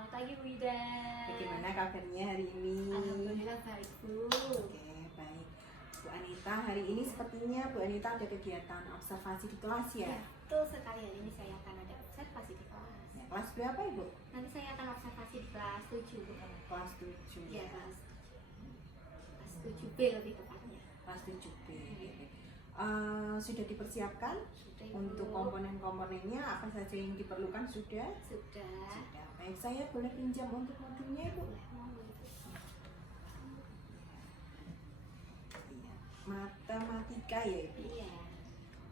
Selamat pagi Bu Ida. Bagaimana kabarnya hari ini? Alhamdulillah baik Bu. Oke, baik. Bu Anita, hari ini sepertinya Bu Anita ada kegiatan observasi di kelas ya? Ya, betul sekali. Hari ini saya akan ada observasi di kelas. Ya, kelas berapa Ibu? Nanti saya akan observasi di kelas 7 Bu. Kelas 7 Ya, ya? kelas 7B lebih tepatnya. Kelas 7B. Sudah dipersiapkan? Sudah Untuk Ibu. komponen-komponennya apa saja yang diperlukan sudah? Sudah. Sudah. Baik, saya boleh pinjam untuk modulnya Ibu? Boleh mau Bu. Iya. Matematika ya Ibu? Iya.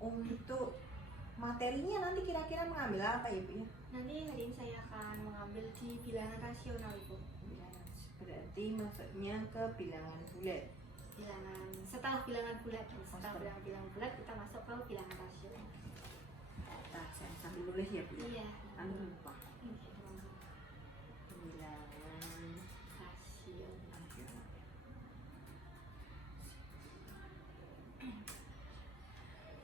Untuk materinya nanti kira-kira mengambil apa Ibu ya? Nanti hari ini saya akan mengambil di bilangan rasional Ibu. Berarti masuknya ke bilangan bulat. Setelah bilangan bulat kita masuk ke bilangan rasional. Nah, saya sambil nulis ya Bu. Iya. Anu lupa. Iya. Bilangan Rasional. nasional.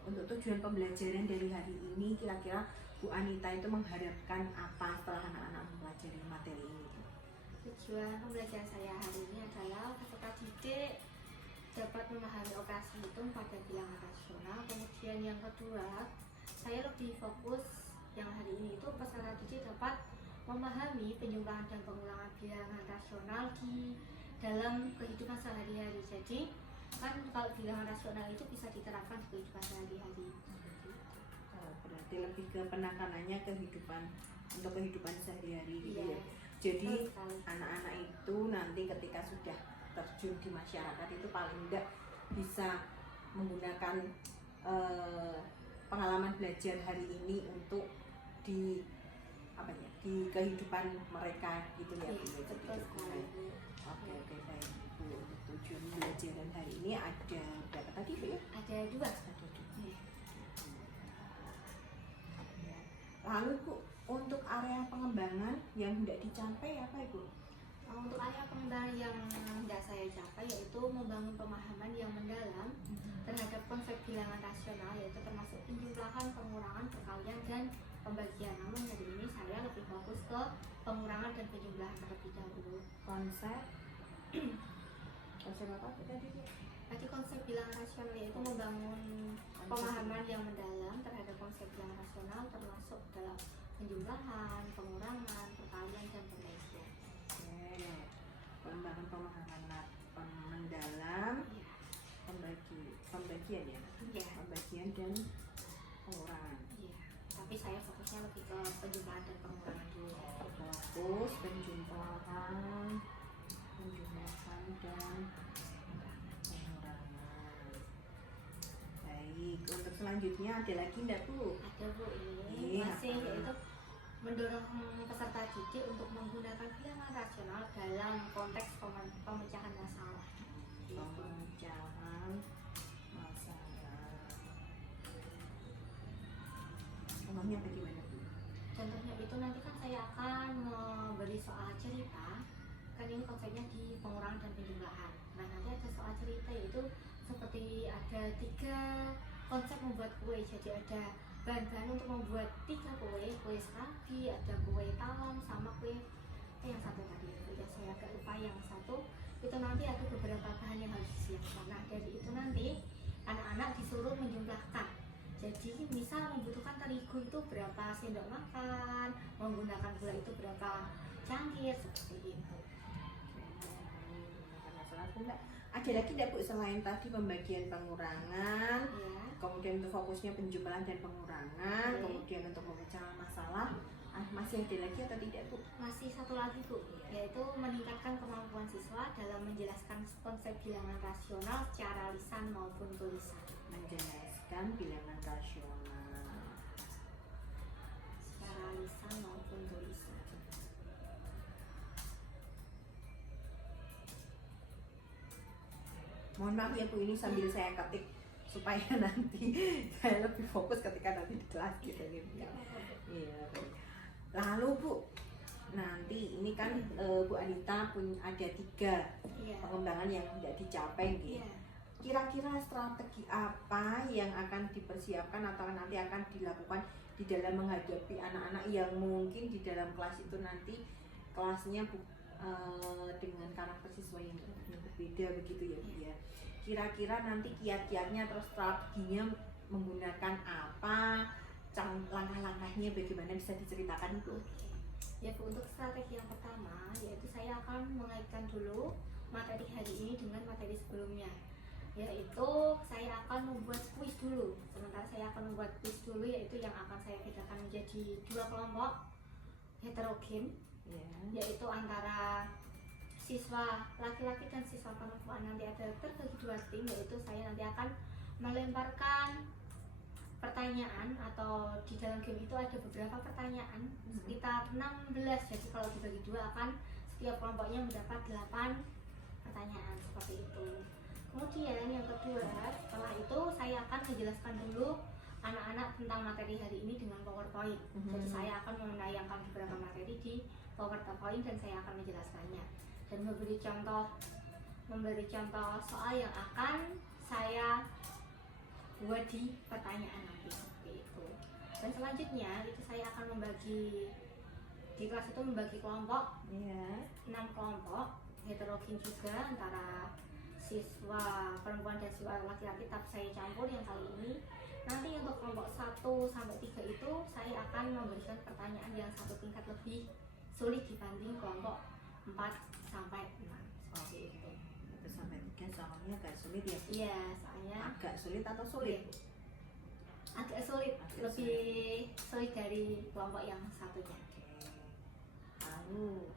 Untuk tujuan pembelajaran dari hari ini, kira-kira Bu Anita itu mengharapkan apa setelah anak-anak mempelajari materi ini? Tujuan pembelajaran saya hari ini adalah peserta didik dapat memahami operasi hitung pada bilangan rasional. Kemudian yang kedua, saya lebih fokus yang hari ini itu peserta didik dapat memahami penjumlahan dan pengulangan bilangan rasional di dalam kehidupan sehari-hari. Jadi kan kalau bilangan rasional itu bisa diterapkan di kehidupan sehari-hari. Berarti lebih ke penekanannya untuk kehidupan sehari-hari gitu Iya. ya. Jadi Betul sekali. anak-anak itu nanti ketika sudah terjun di masyarakat itu paling enggak bisa menggunakan pengalaman belajar hari ini untuk di di kehidupan mereka gitu ya Bu. Iya, betul sekali. Oke, baik Bu. Untuk tujuan pembelajaran hari ini ada berapa tadi Bu ya? Ada dua. Ada dua. Iya. Lalu Bu, untuk area pengembangan yang hendak dicapai apa Ibu? Untuk area pengembangan yang hendak saya capai yaitu membangun pemahaman yang mendalam terhadap konsep bilangan rasional, yaitu termasuk penjumlahan, pengurangan, perkalian, dan pembagian. Namun hari ini saya lebih fokus ke pengurangan dan penjumlahan terlebih dahulu. Konsep apa tadi Bu? Tadi konsep bilangan rasional yaitu membangun pemahaman yang mendalam terhadap konsep bilangan rasional, termasuk dalam penjumlahan, pengurangan, perkalian, dan pembagian. Oke, pengembangan pemahaman mendalam, Iya. pembagian ya, Iya. pembagian dan pengurangan. Iya. Tapi saya fokusnya lebih ke penjumlahan dan pengurangan dulu. Fokus penjumlahan dan pengurangan. Baik, untuk selanjutnya ada lagi enggak Bu? Ada Bu, Iya, ini masih apa? yaitu mendorong peserta didik untuk menggunakan bilangan rasional dalam konteks pemecahan masalah. Pemecahan masalah. Contohnya bagaimana Bu? Contohnya itu nanti kan saya akan memberi soal cerita. Kan ini konsepnya di pengurangan dan penjumlahan. Nah nanti ada soal cerita yaitu seperti ada 3 konsep membuat kue. Jadi ada bahan-bahan untuk membuat 3 kue serabi, ada kue talam, sama kue yang satu tadi ya saya agak lupa yang satu. Itu nanti ada beberapa bahan yang harus disiapkan. Nah dari itu nanti anak-anak disuruh menjumlahkan. Jadi misal membutuhkan terigu itu berapa sendok makan, menggunakan gula itu berapa cangkir, seperti itu. Ada lagi enggak Bu selain tadi pembagian pengurangan, Ya. kemudian untuk fokusnya penjumlahan dan pengurangan, Oke. kemudian untuk pemecahan masalah, masih ada lagi atau tidak Bu? Masih satu lagi Bu, yaitu meningkatkan kemampuan siswa dalam menjelaskan konsep bilangan rasional secara lisan maupun tulisan. Menjelaskan bilangan rasional. Secara lisan maupun tulisan. Mohon maaf ya Bu, ini sambil saya ketik supaya nanti saya lebih fokus ketika nanti di kelas gitu nih. Iya. Lalu Bu, nanti ini kan Bu Anita ada 3 Iya. pengembangan yang tidak dicapai gitu. Iya. Kira-kira strategi apa yang akan dipersiapkan atau nanti akan dilakukan di dalam menghadapi anak-anak yang mungkin di dalam kelas itu nanti kelasnya dengan karakter siswa yang berbeda begitu ya Bu ya. Kira-kira nanti kiat-kiatnya atau strateginya menggunakan apa, langkah-langkahnya bagaimana bisa diceritakan Bu? Ya Bu, untuk strategi yang pertama yaitu saya akan mengaitkan dulu materi hari ini dengan materi sebelumnya, yaitu saya akan membuat kuis dulu. Sementara saya akan membuat kuis dulu, yaitu yang akan saya bedakan menjadi dua kelompok heterogen, yaitu antara siswa laki-laki dan siswa perempuan. Nanti ada terbagi dua tim, yaitu saya nanti akan melemparkan pertanyaan, atau di dalam game itu ada beberapa pertanyaan sekitar 16. Jadi kalau dibagi dua akan setiap kelompoknya mendapat 8 pertanyaan seperti itu. Kemudian yang kedua, setelah itu saya akan menjelaskan dulu anak-anak tentang materi hari ini dengan PowerPoint. Jadi saya akan menayangkan beberapa materi di PowerPoint dan saya akan menjelaskannya dan memberi contoh soal yang akan saya buat di pertanyaan nanti seperti itu. Dan selanjutnya itu saya akan membagi di kelas itu membagi kelompok 6 kelompok heterogen juga antara siswa perempuan dan siswa laki-laki, tapi saya campur yang kali ini. Nanti untuk kelompok 1 sampai 3 itu saya akan memberikan pertanyaan yang satu tingkat lebih sulit dibanding kelompok 4 sampai 6 seperti itu. 1 sampai 3 soalnya agak sulit ya Bu? Iya, soalnya agak sulit atau sulit? Agak sulit, lebih sulit dari kelompok yang satunya. Lalu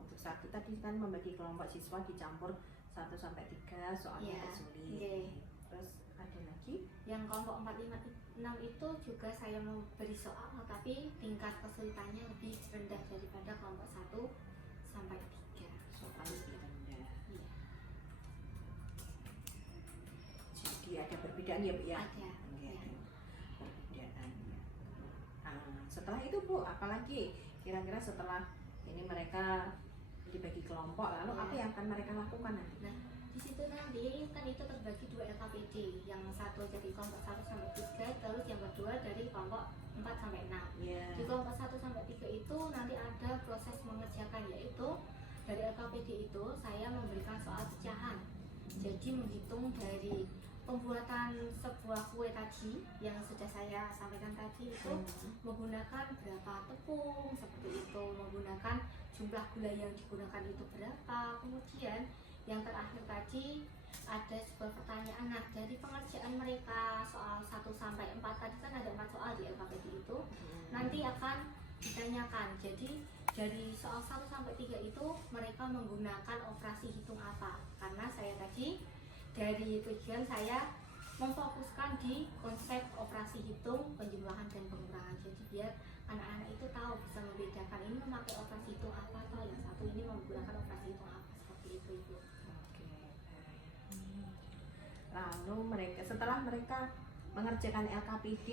untuk 1 tadi kan membagi kelompok siswa dicampur 1 sampai 3 soalnya agak sulit. Terus ada lagi yang kelompok 4, 5, 6 itu juga saya memberi soal, tapi tingkat kesulitannya lebih rendah daripada kelompok 1 sampai 3. soal lebih rendah. Iya. Jadi ada perbedaan ya Bu ya? Ada. Perbedaan. Setelah itu Bu, apalagi kira-kira setelah ini mereka dibagi kelompok, lalu apa yang akan mereka lakukan nanti? Nah, di situ nanti kan itu terbagi 2 LKPD, yang satu dari kelompok 1 sampai 3, terus yang kedua dari kelompok 4 sampai 6. Di kelompok 1 sampai 3 itu nanti ada proses mengerjakan, yaitu dari LKPD itu saya memberikan soal pecahan. Jadi menghitung dari pembuatan sebuah kue tadi yang sudah saya sampaikan tadi itu menggunakan berapa tepung seperti itu, menggunakan jumlah gula yang digunakan itu berapa. Kemudian yang terakhir tadi ada sebuah pertanyaan. Nah, dari pengerjaan mereka soal 1 sampai 4 tadi kan ada 4 soal di LKPD itu, nanti akan ditanyakan. Jadi dari soal 1 sampai 3 itu mereka menggunakan operasi hitung apa, karena saya tadi dari tujuan saya memfokuskan di konsep operasi hitung, penjumlahan dan pengurangan. Jadi biar anak-anak itu tahu, bisa membedakan ini memakai operasi hitung apa, atau yang satu ini menggunakan operasi hitung apa, seperti itu Ibu. Lalu setelah mereka mengerjakan LKPD,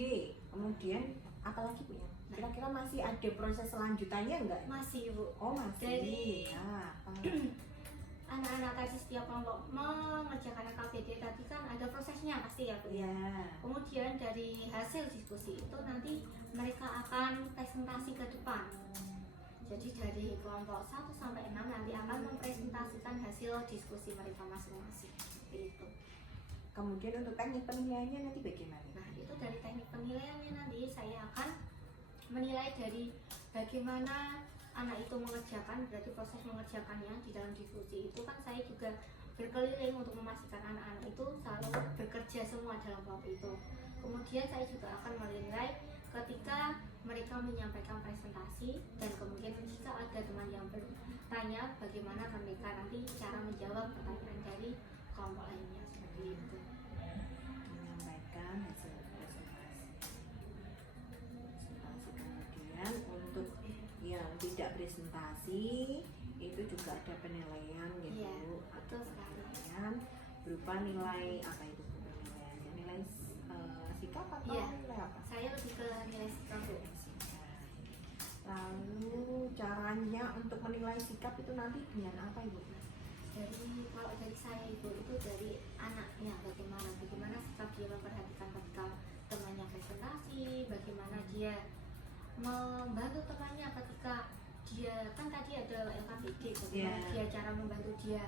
kemudian apa lagi Bu ya? Kira-kira masih ada proses selanjutannya enggak? Masih Bu. Oh masih. Jadi anak-anak tadi setiap kelompok mengerjakan LKPD tadi kan ada prosesnya pasti ya Bu ya. Kemudian dari hasil diskusi itu nanti mereka akan presentasi ke depan. Jadi dari kelompok 1 sampai 6 nanti akan mempresentasikan hasil diskusi mereka masing-masing. Seperti itu. Kemudian untuk teknik penilaiannya nanti bagaimana? Nah, itu dari teknik penilaiannya nanti saya akan menilai dari bagaimana anak itu mengerjakan, berarti proses mengerjakannya di dalam diskusi itu kan saya juga berkeliling untuk memastikan anak-anak itu selalu bekerja semua dalam kelompok itu. Kemudian saya juga akan menilai ketika mereka menyampaikan presentasi, dan kemudian jika ada teman yang bertanya bagaimana mereka nanti cara menjawab pertanyaan dari kelompok lainnya, seperti itu. Menyampaikan hasil presentasi. Kemudian untuk yang tidak presentasi itu juga ada penilaian gitu. Iya, betul sekali. Penilaian berupa nilai apa itu Bu penilaiannya? Nilai sikap atau nilai apa? Saya lebih ke nilai sikap Bu. Lalu caranya untuk menilai sikap itu nanti dengan apa Ibu? Kalau dari saya Ibu itu dari anaknya, bagaimana sikap dia memperhatikan ketika temannya presentasi, bagaimana dia membantu temannya ketika dia, kan tadi ada LKPD, bagaimana Yeah. dia cara membantu dia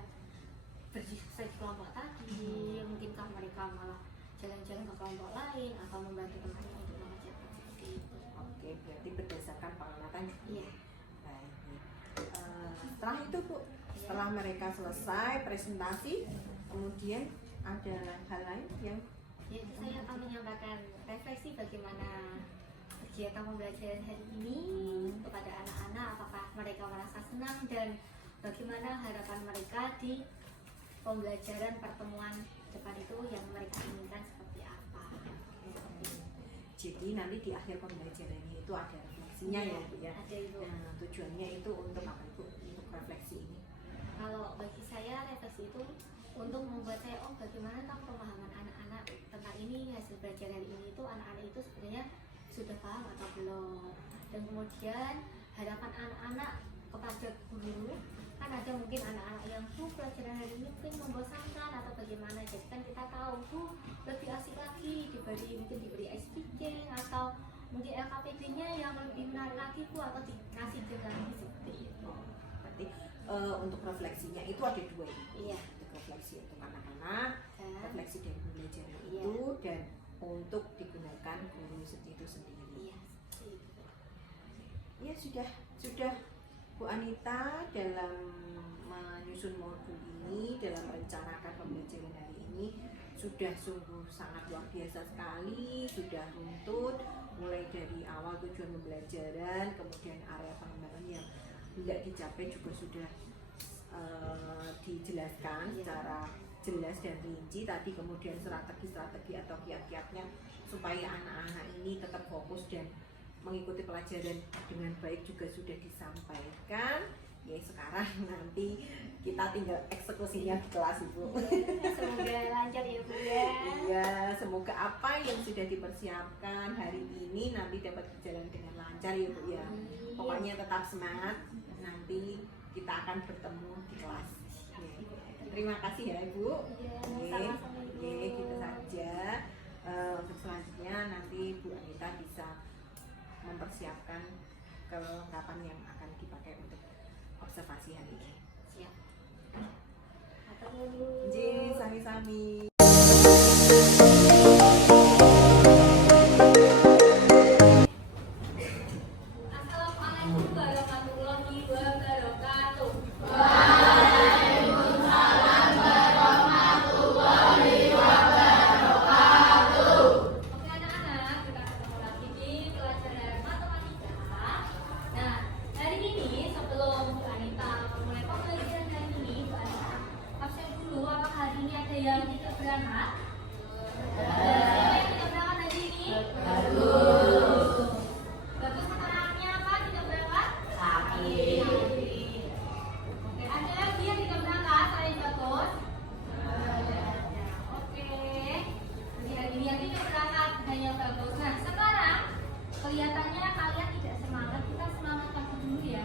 berdiskusi di kelompok tadi, mungkinkah mereka malah jalan-jalan ke kelompok lain atau membantu temannya untuk mengerjakan seperti itu. Oke, berarti berdasarkan pengamatan juga. Iya. Baik. Setelah itu Bu, setelah mereka selesai presentasi, kemudian ada hal lain yang Yaitu saya akan menyampaikan refleksi bagaimana kegiatan pembelajaran hari ini kepada anak-anak, apakah mereka merasa senang dan bagaimana harapan mereka di pembelajaran pertemuan depan itu yang mereka inginkan seperti apa. jadi nanti di akhir pembelajarannya itu ada refleksinya ya Bu ya. Ada Ibu. Nah, tujuannya itu untuk apa Bu? Untuk refleksi ini. Kalau bagi saya refleksi itu untuk membuat saya bagaimana tentang pemahaman anak-anak tentang ini, hasil belajar hari ini itu anak-anak itu sebenarnya sudah paham atau belum, dan kemudian harapan anak-anak kepada guru, kan ada mungkin anak-anak yang pelajaran hari ini mungkin membosankan atau bagaimana, jadi kan kita tahu lebih asik lagi diberi ice picking atau mungkin LKPD-nya yang lebih menarik lagi atau dikasih game lagi seperti itu. Berarti untuk refleksinya itu ada dua. Iya. Untuk refleksi untuk anak-anak, Dan refleksi dari pembelajaran Iya. itu, dan untuk digunakan guru itu sendiri. iya, seperti itu. Ya sudah Bu Anita dalam menyusun modul ini, dalam merencanakan pembelajaran hari ini sudah sungguh sangat luar biasa sekali, sudah runtut mulai dari awal tujuan pembelajaran, kemudian area pengembangan yang tidak dicapai juga sudah dijelaskan Iya. secara jelas dan rinci tadi, kemudian strategi-strategi atau kiat-kiatnya supaya anak-anak ini tetap fokus dan mengikuti pelajaran dengan baik juga sudah disampaikan. Ya sekarang nanti kita tinggal eksekusinya di kelas Ibu. Semoga lancar ya Bu ya. Iya, semoga apa yang sudah dipersiapkan hari ini nanti dapat berjalan dengan lancar ya Bu ya. Pokoknya tetap semangat, nanti kita akan bertemu di kelas. Ya. Terima kasih ya Ibu. Iya, Oke, sama-sama Ibu. oke, gitu saja. Untuk selanjutnya nanti Bu Anita bisa mempersiapkan kelengkapan yang akan dipakai untuk observasi hari ini. Siap. Atur dulu. J, sami-sami. Assalamualaikum warahmatullahi wabarakatuh. Oke anak-anak, kita ketemu lagi di pelajaran matematika. Nah, hari ini sebelum Bu Anita memulai pembelajaran hari ini, Bu Anita absen dulu. Apakah hari ini ada yang tidak berangkat? Siapa yang tidak berangkat hari ini? Bagus, keterangannya apa? Tidak berangkat? Sakit. Oke, ada lagi yang tidak berangkat selain Bagus? Oke. Jadi hari ini yang tidak berangkat hanya Bagus. Nah, sekarang kelihatannya kalian tidak semangat. Kita semangat pagi dulu ya.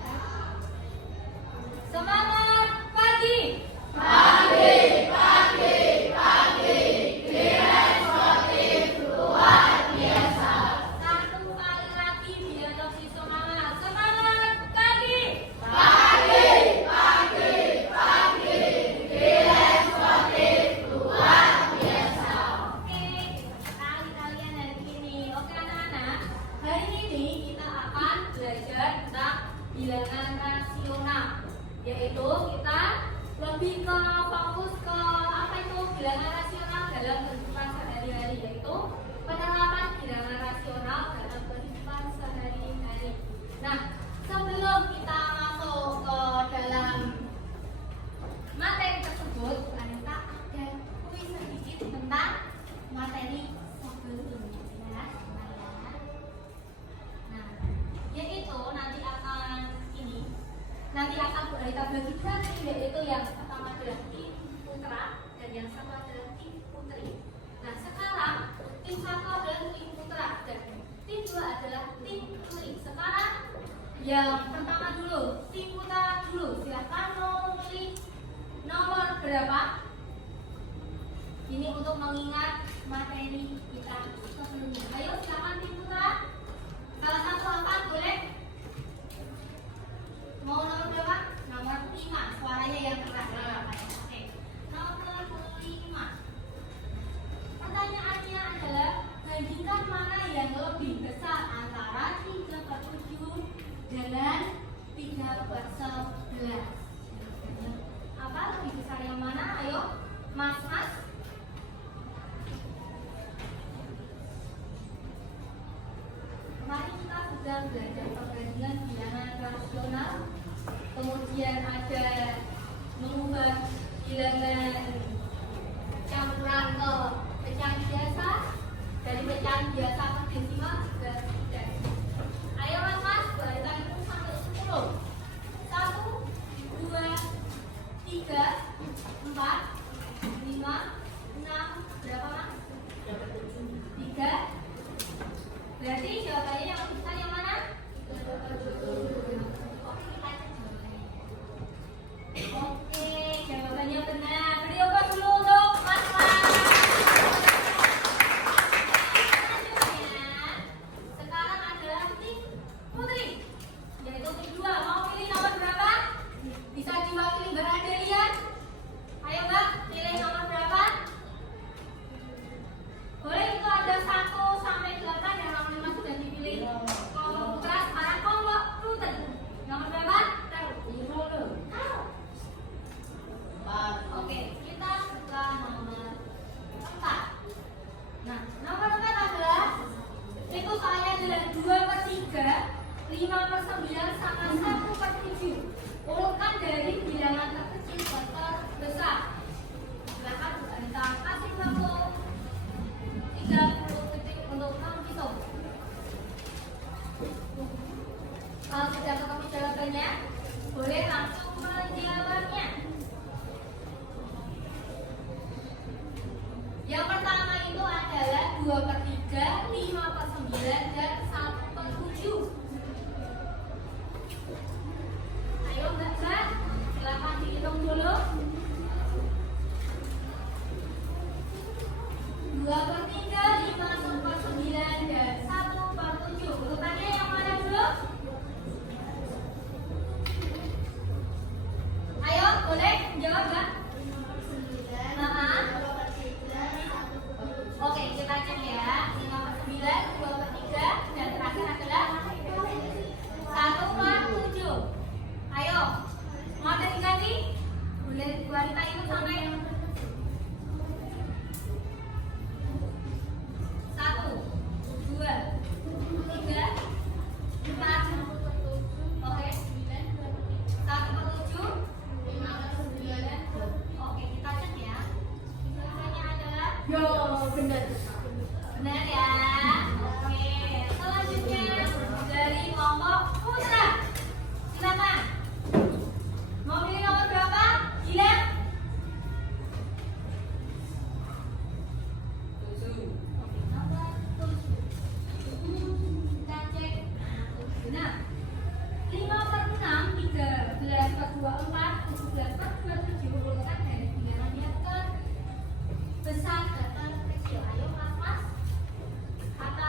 Semangat pagi. Satu kali lagi biar lebih semangat. Semangat pagi. Oke, sekali kalian hari ini. Oke anak-anak, hari ini kita akan belajar tentang bilangan rasional, yaitu kita lebih ke fokus ke apa itu bilangan rasional dalam kehidupan sehari-hari, yaitu penerapan bilangan rasional dalam kehidupan sehari-hari. Nah, sebelum kita masuk ke dalam materi tersebut, Anita ada kuis sedikit tentang materi sebelumnya ya. Nah, yaitu nanti akan Bu Anita bagi dua tim, yaitu yang pertama adalah tim putra dan yang satu adalah tim putri. Nah, sekarang tim satu adalah tim putra dan tim dua adalah tim putri. Sekarang yang pertama dulu, tim putra dulu. Silahkan memilih nomor berapa? Ini untuk mengingat materi kita sebelumnya. Ayo silakan tim putra. Salah satu angka boleh? Mau nomor berapa? Nomor 5. Suaranya yang keras. Oke. Nomor 5. Pertanyaannya adalah bandingkan mana yang lebih besar antara 3/7 dengan 3/11. Apa lebih besar yang mana? Ayo, Mas. Kemarin kita sudah belajar perbandingan bilangan rasional, kemudian ada mengubah bilangan campuran ke pecahan biasa, dari pecahan biasa ke desimal juga sudah. Ayo mas, barisan itu sampai 10. 1, 2, 3, 4, 5, 6, berapa mas? 3. Berarti jawabannya yang lebih besar yang mana? Oke, jawabannya benar. Beri obat dulu untuk Mas. Sekarang adalah tim Putri, yaitu tim 2. Mau pilih nomor berapa? Bisa diwakili Beradalia. Ayo Mbak, pilih nomor berapa? Boleh, itu ada 1 sampai 8 yang nomor 5 sudah dipilih. Kalau buka sekarang kelompok Ruten. Nomor berapa? Oke, kita buka nomor 4. Nah, nomor 4 adalah itu soalnya adalah 2/3, 5/9 sama 1/7. Urutkan dari bilangan terkecil ke terbesar. Silakan Bu Anita kasih waktu 30 detik untuk menghitung. Kalau sudah ketemu jawabannya, boleh langsung menjawabnya. Yang pertama itu adalah 2/3, 5/9, dan 1/7. Ayo Mbak, silakan dihitung dulu. 2/3, 5/9, dan 1/7. Urutannya yang mana dulu? Ayo, boleh jawab Mbak? Oke, kita cek ya. 5/9, 2/3, dan terakhir adalah 1/7. Ayo, mau diganti? Boleh Bu Anita itu sampai 1, 2, 3, 4. Oke, 1/7, 5/9. Oke, kita cek ya. Jawabannya adalah benar. Benar ya. Oke, selanjutnya dari kelompok Putra. Silakan. Mau pilih nomor berapa? Gila? 7. Oke, nomor 7. Kita cek. Benar. 5/6, 13/24, 17/27. Urutkan dari bilangannya ke besar ke terkecil. Ayo mas. Apa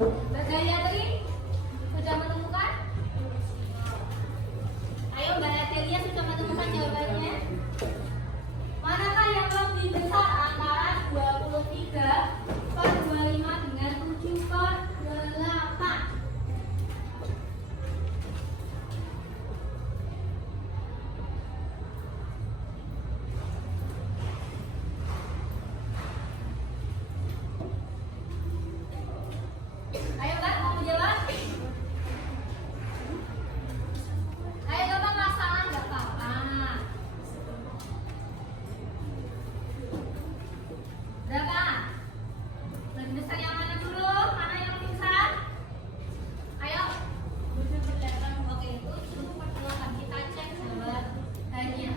Mbak Gayatri sudah menemukan? Ayo Mbak Adelia sudah menemukan jawabannya? Manakah yang lebih besar antara 23/25 dengan 7/8? Ayo Mbak, mau menjawab? Ayo Bapak, nggak salah nggak apa-apa. Berapa? Lebih besar yang mana dulu? Mana yang lebih besar? Ayo. Oke, itu pertolongan kita cek jawabannya.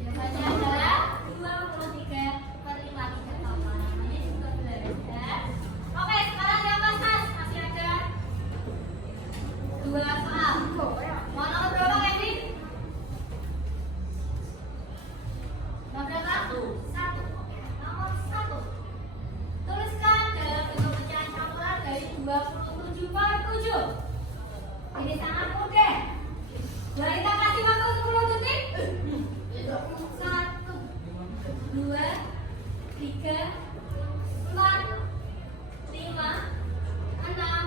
Jawabannya adalah 23/5. Tidak apa-apa, namanya juga belajar. Oke, sekarang yang Mas masih ada 2 soal. Mau nomor berapa, Kevin? Nomor berapa? 1. Oke, nomor 1. Tuliskan dalam bentuk pecahan campuran dari 27/7. Ini sangat mudah. Boleh kita kasih waktu 10 detik? 1, 2, 3, 4, 5, 6,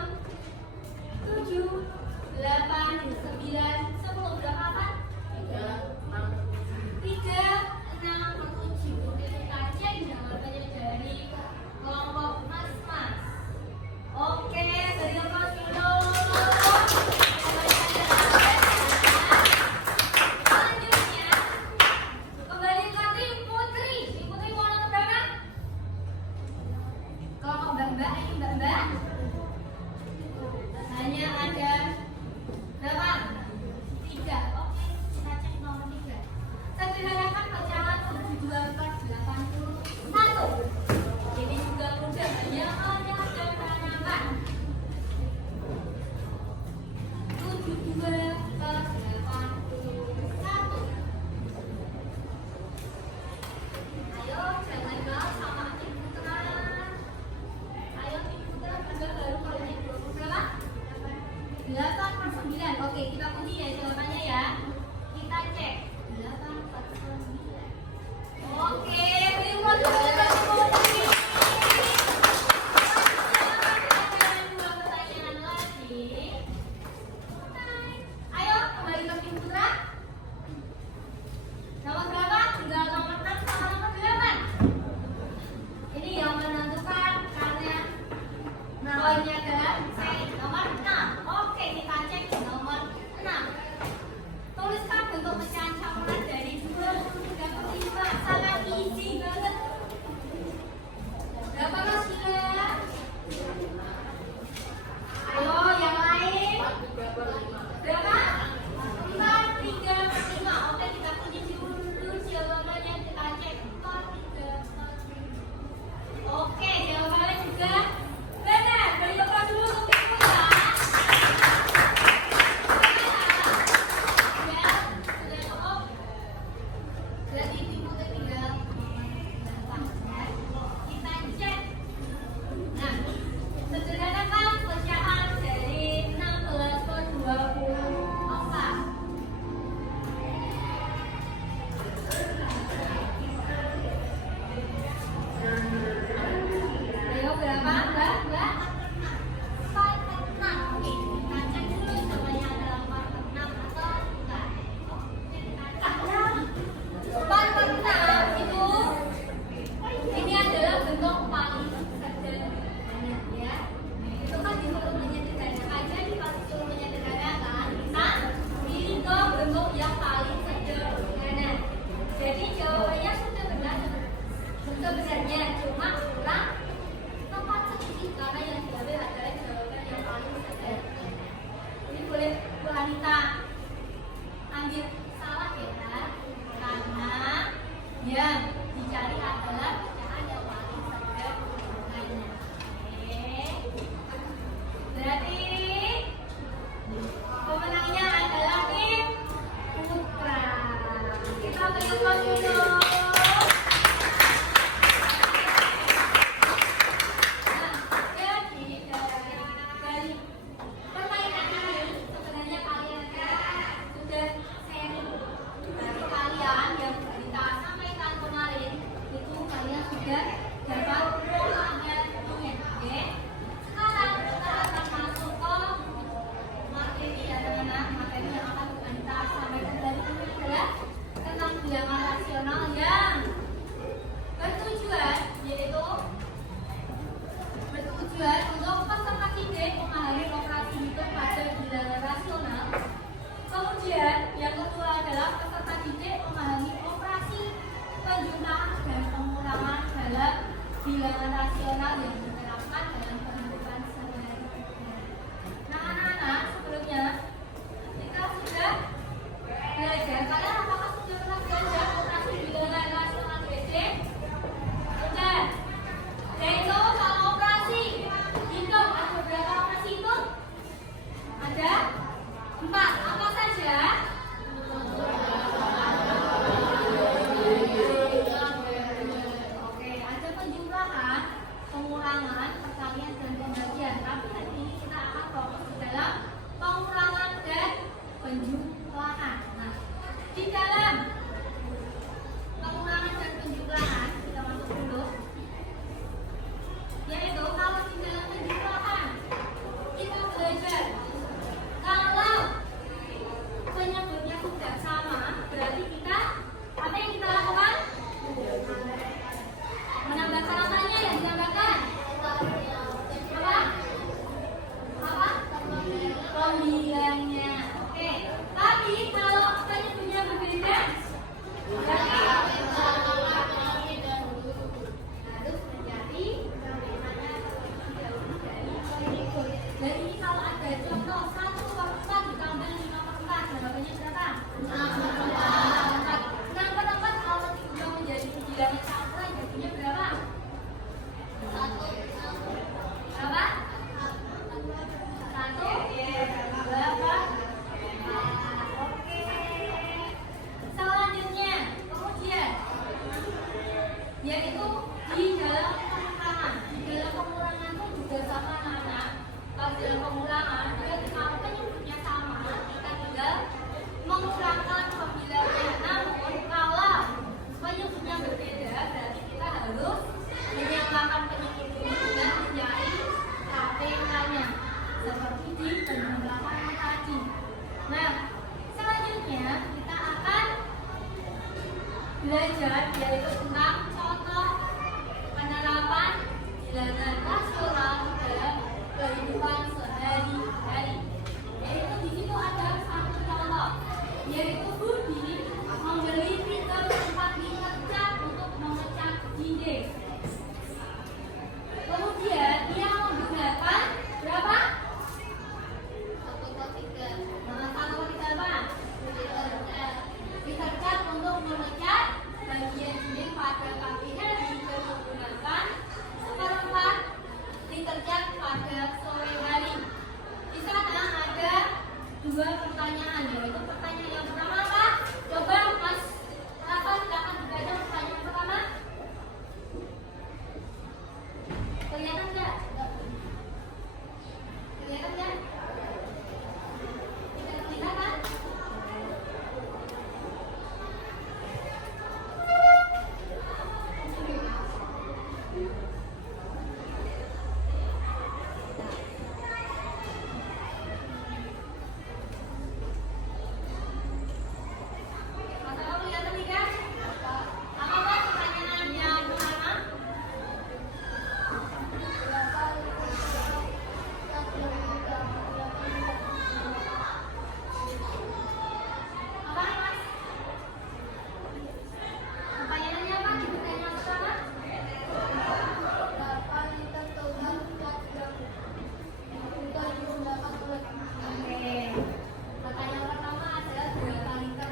7, 8, 9, 10. Berapa Pak? 3, 6, 7. Kita cek jawabannya dari kelompok Mas. Oke, dari kelompok dulu. Selanjutnya, kembali ke tim Putri. Tim Putri mau nomor berapa? Kelompok Mbak-Mbak, ini Mbak-Mbak. Hanya ada berapa? 3. Oke, kita cek nomor 3. Sederhanakan pecahan 72/81. Ini juga mudah, hanya sederhanakan. 72/81. Ayo, jangan galau sama Tim Putra. Ayo Tim Putra juga baru kalian 20 berapa? 8/9. Oke, kita kunci ya jawabannya ya. Kita cek 8/9. Oke, terima kasih. Dua pertanyaan lagi. Ayo kembali ke Tim Putra. Nomor berapa? Tinggal nomor 6 sama nomor 8. Ini yang menentukan karena poinnya adalah nomor 6. Oke, kita cek nomor 6. Tuliskan bentuk pecahan campuran dari 23/5. Sangat easy banget. Berapa Mas Gila? Ayo yang lain. Berapa? 4/3/5. Oke, kita kunci dulu jawabannya. Kita cek 4/3/5. Oke, jawabannya juga benar. Beri tepuk dulu untuk Tim Putra. Ya, sudah cukup. Berarti Tim Putra tinggal nomor 8 ya. Kita cek. Nah, sederhanakan pecahan dari 16/24. Ayo berapa Mbak? 4/6. Oke, kita cek dulu jawabannya adalah 4/6 atau bukan. Oke, kita cek. 4/6 itu ini adalah bentuk paling sederhana ya. Itu kan disuruh menyederhanakan. Jadi pas disuruh menyederhanakan kita pilih ke bentuk yang paling sederhana. Jadi jawabannya sudah benar sebenarnya, cuma kurang tepat tradisional yang diterapkan dalam kehidupan sehari-hari. Nah, anak-anak, sebelumnya kita sudah belajar. Kalian apakah sudah pernah belajar operasi bilangan nasional ABC? Sudah. Yaitu kalau operasi hitung, ada berapa operasi hitung? Ada 4. Apa saja? Oke, ada penjumlahan, pengurangan, perkalian, dan pembagian. Tapi hari ini kita akan fokus ke dalam pengurangan dan penjumlahan. Nah, di dalam pengurangan dan penjumlahan kita masuk dulu. Yaitu kalau di dalam penjumlahan kita belajar kalau penyebutnya sudah sama, berarti kita apa yang kita lakukan? Menambahkan apanya yang ditambahkan? Apa? Apa? Pembilannya. Oke. Tapi kalau penyebutnya berbeda, berarti harus menjadi dan ini kalau ada contoh 1/4 ditambah 5/4 jawabannya berapa? 6/4. 6/4 kalau sudah menjadi bilangan campuran jadinya berapa? Berapa? 1, 2, 4. Oke. Selanjutnya, kemudian yaitu di dalam pengurangan. Di dalam pengurangan itu juga sama anak-anak. Kalau dalam pengurangan, berarti kalau penyebutnya sama, kita tinggal mengurangkan pembilangannya. Namun kalau penyebutnya berbeda, berarti kita harus menyamakan penyebut ini dan mencari KPK-nya seperti di penjumlahan tadi. Nah, selanjutnya kita akan belajar yaitu tentang contoh penerapan bilangan nasional dalam kehidupan sehari-hari. Yaitu di situ ada satu contoh, yaitu Budi membeli printer tempat dicat untuk mengecat dinding. Kemudian dia menggunakan berapa? 1,3 apa? Liter cat untuk mengecat bagian dinding pada pagi hari dan menggunakan 1/4 liter cat pada sore hari. Di sana ada 2 pertanyaan, yaitu pertanyaan yang pertama apa? Coba Mas Rafa silakan dibaca pertanyaan pertama. Kelihatan nggak? Kelihatan nggak? Tidak kelihatan? Masalah kelihatan tidak? Apa pertanyaan yang pertama? Apa Mas? Pertanyaannya apa? Pertanyaan pertama? Oke. Pertanyaan pertama adalah berapa liter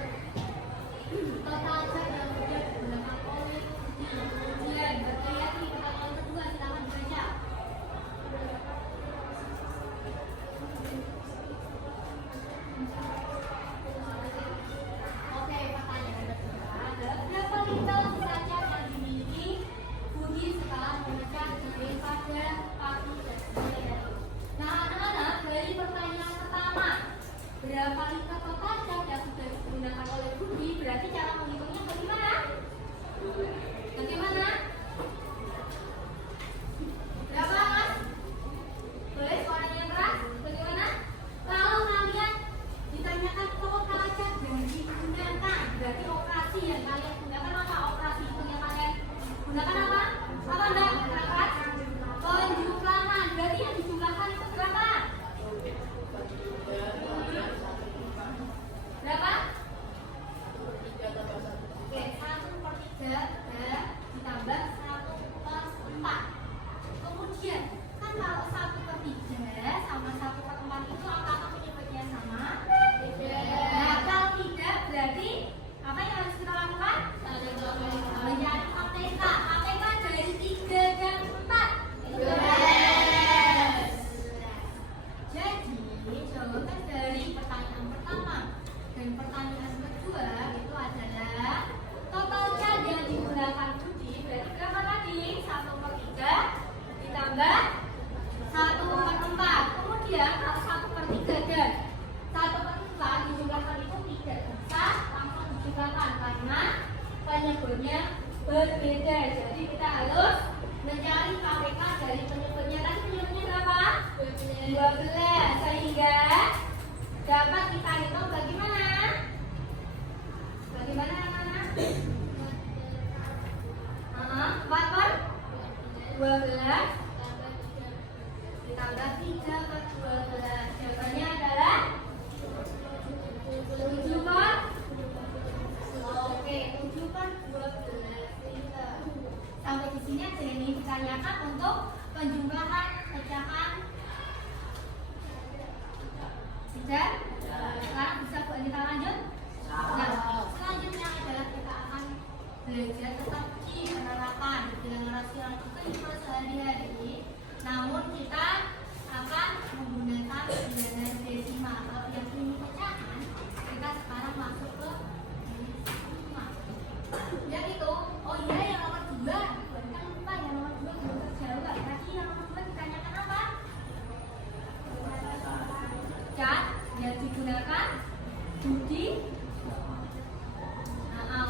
total cat yang sudah digunakan oleh Budi. Kemudian berkreasi pertanyaan kedua, silakan dibaca. Oke, pertanyaan kedua adalah berapa liter cat yang dimiliki Budi setelah mengecat dinding pada pagi dan sore hari. Nah, anak-anak, dari pertanyaan pertama, berapa liter total cat yang sudah digunakan oleh Budi, berarti cara menghitungnya bagaimana? Bagaimana? Berapa Mas? Boleh suaranya yang keras? Bagaimana? Kalau kalian ditanyakan total cat yang digunakan, berarti operasi yang kalian gunakan apa? Operasi hitung yang kalian gunakan apa? Apa enggak? Keras? Penjumlahan. Berarti yang dijumlahkan itu berapa? Berapa? Oke, 1/3 ditambah ditambah 1/4. Kemudian kalau 1/3 dan 1/4 dijumlahkan itu tidak bisa langsung dijumlahkan karena penyebutnya berbeda. Jadi kita harus mencari KPK dari penyebutnya. Tadi penyebutnya berapa? 12. Sehingga dapat kita hitung bagaimana? Bagaimana anak-anak? 4/12 ditambah 3/12. Jawabannya adalah 7/. Oke, 7/12. Sampai di sini aja ini ditanyakan untuk penjumlahan pecahan. Sudah? Sekarang bisa Bu Anita lanjut? Nah, selanjutnya adalah kita akan belajar tentang penerapan bilangan rasional kehidupan sehari-hari. Namun kita akan menggunakan bilangan desimal. Kalau yang ini pecahan, kita sekarang masuk ke desimal. Yang itu, oh iya yang nomor 2. Bukan lupa yang nomor 2 belum terjawab. Tadi yang nomor 2 ditanyakan apa? Cat yang digunakan Budi.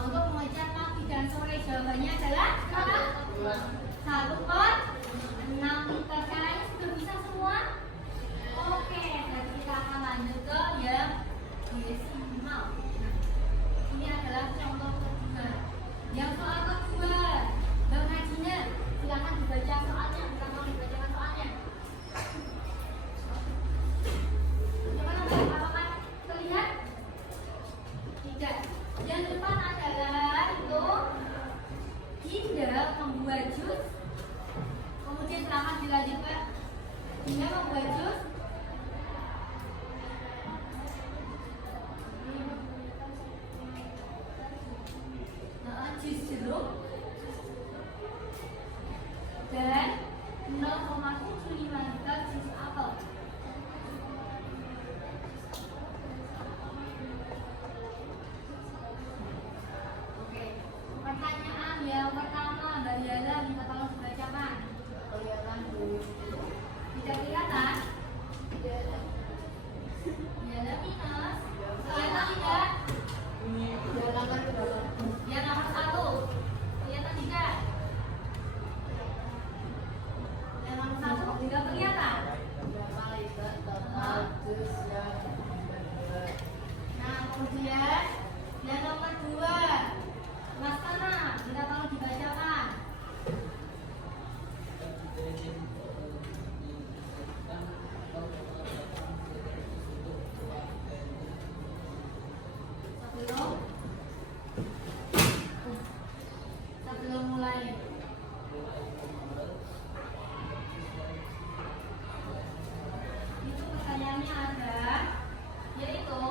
Untuk mengejar pagi dan sore jawabannya adalah berapa? 1/6. Caranya sudah bisa semua? Oke, jadi kita akan lanjut ke yang desimal. Ini adalah contoh kedua. Yang soal kedua, Bang Najina, silakan dibaca soalnya. Kita mau dibacakan soalnya. Gimana Bang? Apakah terlihat? Tidak. Yang depan adalah itu Dinda membuat jus. Kemudian silakan dilanjutkan. Dinda membuat jus. Jus jeruk dan 0,75 liter jus apel. Oke, pertanyaan yang pertama, Mbak Yana minta tolong dibacakan. Kelihatan Bu? Tidak kelihatan? Yana minus. Kelihatan tidak? Yang nomor 1 kelihatan tidak? Yang nomor 1 tidak kelihatan? Nah, kemudian yang nomor 2 Mas Kana, minta tolong dibacakan. Sebelum mulai. Itu pertanyaannya ada, yaitu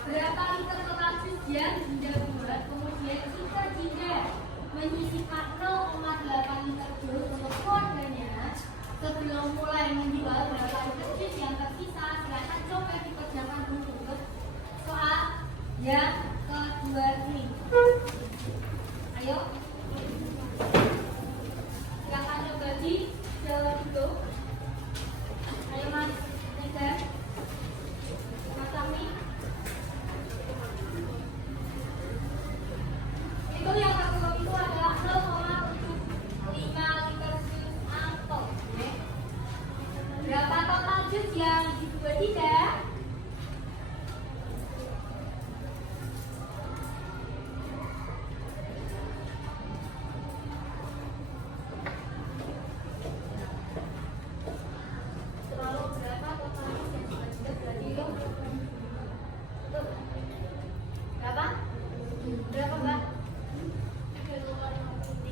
berapa liter total jus yang Dinda buat, kemudian jika Dinda menyisihkan 0,8 liter jus untuk keluarganya, sebelum mulai menjual berapa liter jus yang tersisa, silakan coba dikerjakan dulu untuk soal yang kedua ini. Ayo, silakan coba dijawab itu. Ayo Mas Negar, Mas Ami. Itu yang aku itu adalah 0,5 liter jus apel. Berapa total jus yang dibuat tidak? Terlalu berapa total jus yang dibuat tidak berarti itu? Berapa? Berapa Mbak?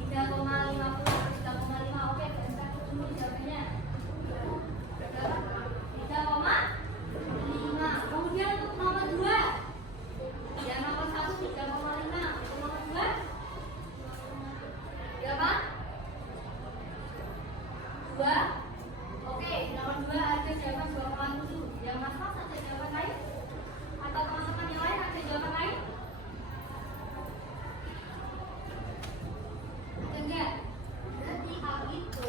3,50. Oke, kita dulu jawabannya. Berapa? 3,5. Kemudian untuk nomor 2. Yang nomor 1 3,5. Untuk nomor 2 berapa? 2. Oke, nomor 2 ada jawaban 2,7. Yang Mas Mas ada jawaban lain? Atau teman-teman yang lain ada jawaban lain? Ada enggak? Berarti hal itu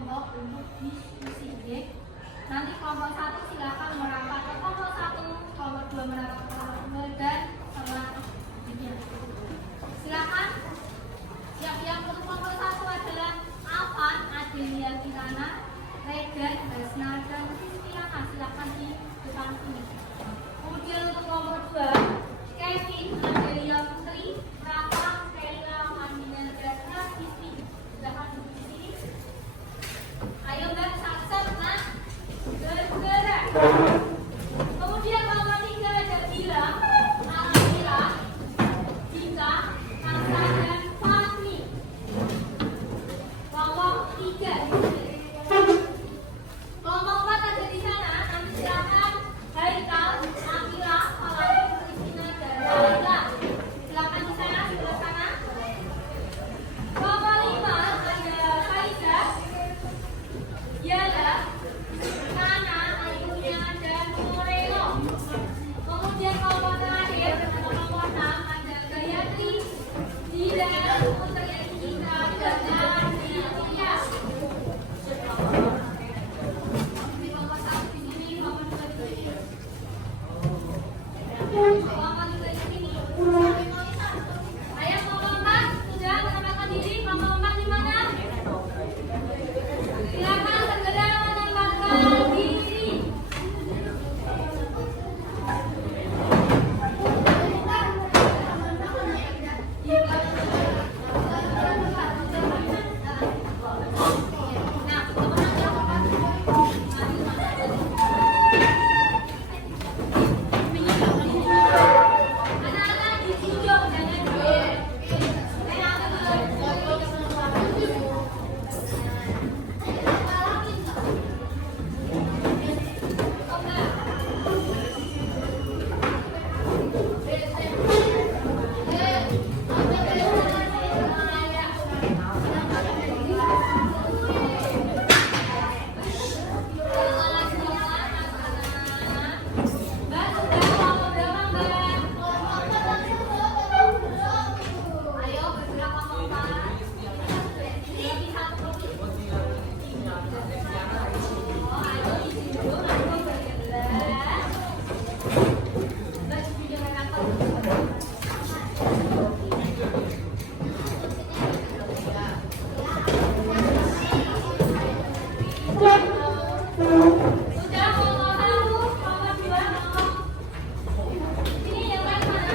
kelompok untuk diskusi. Oke? Nanti kelompok 1 silakan merapat ke kelompok 1, kelompok 2 merapat ke kelompok 2 dan selanjutnya. Silakan. Yang untuk kelompok 1 adalah Afan, Adelia Kirana, Regan, Basna, dan Rizkyana. Silakan di depan sini. Kemudian untuk kelompok 2, Kevin, Adelia Putri, Rafa, Kayla, Mandina, Basna, Sisi. Silakan duduk di sini. Ayo Mbak, saksen, nak. Bergerak. Kemudian kelompok 3 ada Bilang, Alhamdulillah, Dika, Nasa, dan Fahmi. Kelompok 3. Kelompok 4 ada di sana. Nanti silakan Haikal, Akila, Falain, Kristina, dan Laila. Silakan di sana, sebelah sana. Kelompok 5 ada Faiza, Yala, Nana, Ayunya, dan Moreno. Kemudian kelompok terakhir, kelompok 6 ada Gayatri, Dira, Putri Ika, dan Nadia. Di kelompok 1 di sini, kelompok 2 di sini. Kelompok 3 di sini. Ayo kelompok 4 sudah menempatkan diri. Kelompok 4 di mana? Silakan segera menempatkan diri. Anak-anak ditunjuk jangan diam. Ayo bergerak kelompok 4. Lebih satu lebih. Ayo di sini dulu, ayo bergerak. Mbak di video kantor. Sudah kelompok 1, kelompok 2, kelompok. Ini yang lain mana?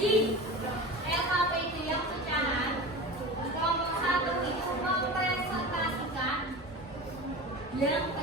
Di LHP itu yang pecahan, kelompok 1 itu mempresentasikan yang